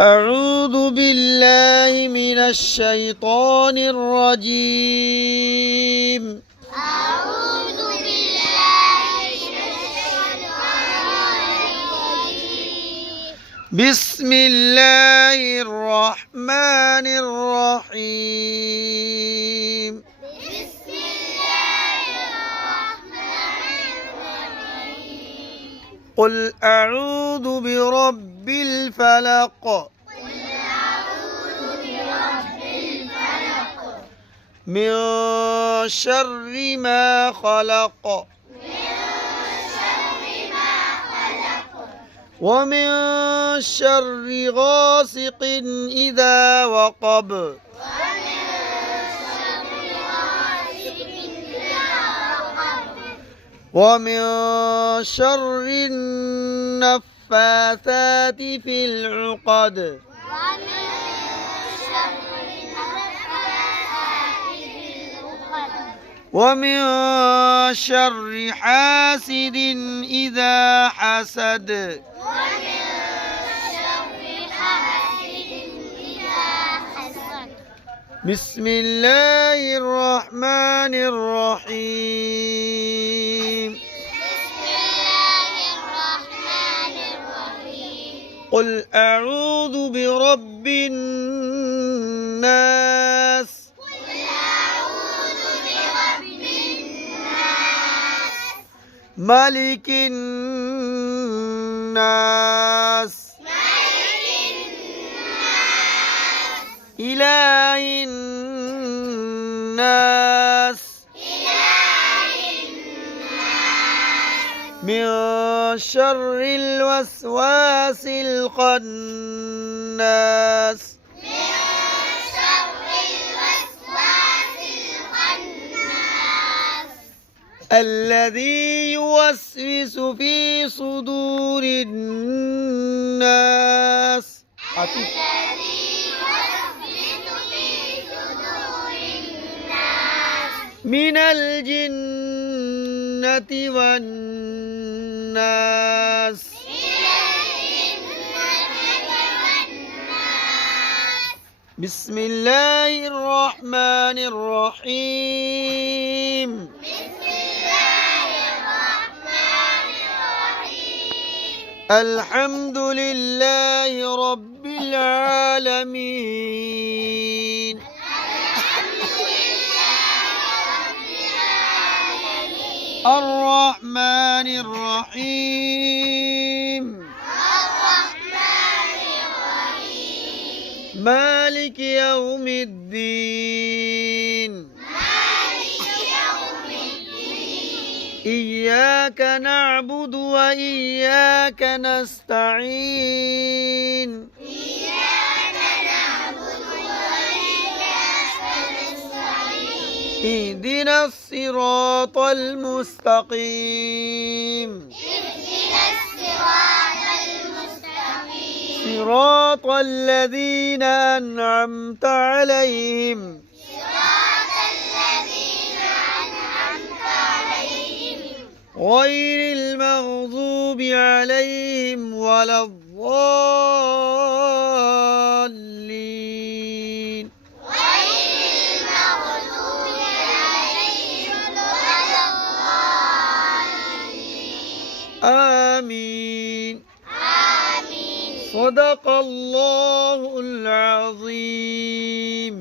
أعوذ بالله من الشيطان الرجيم. أعوذ بالله من الشيطان الرجيم. بسم الله الرحمن الرحيم. بسم الله الرحمن الرحيم. قل أعوذ برب الفلق قل أعوذ برب الفلق من شر ما خلق ومن شر غاسق إذا وقب ومن شر النفاثات في العقد ومن شر حاسد إذا حسد. بسم الله الرحمن الرحيم. قل أعوذ برب الناس ملك الناس إله الناس من شر الوسواس الخناس الذي يوسوس في صدور الناس من الجنة والناس. بسم الله الرحمن الرحيم. الحمد لله رب العالمين. الرحمن الرحيم. مالك يوم الدين. إياك نعبد وإياك نستعين. اهدنا الصراط المستقيم. صراط الذين أنعمت عليهم غير المغضوب عليهم ولا الضالين. آمين. صدق الله العظيم.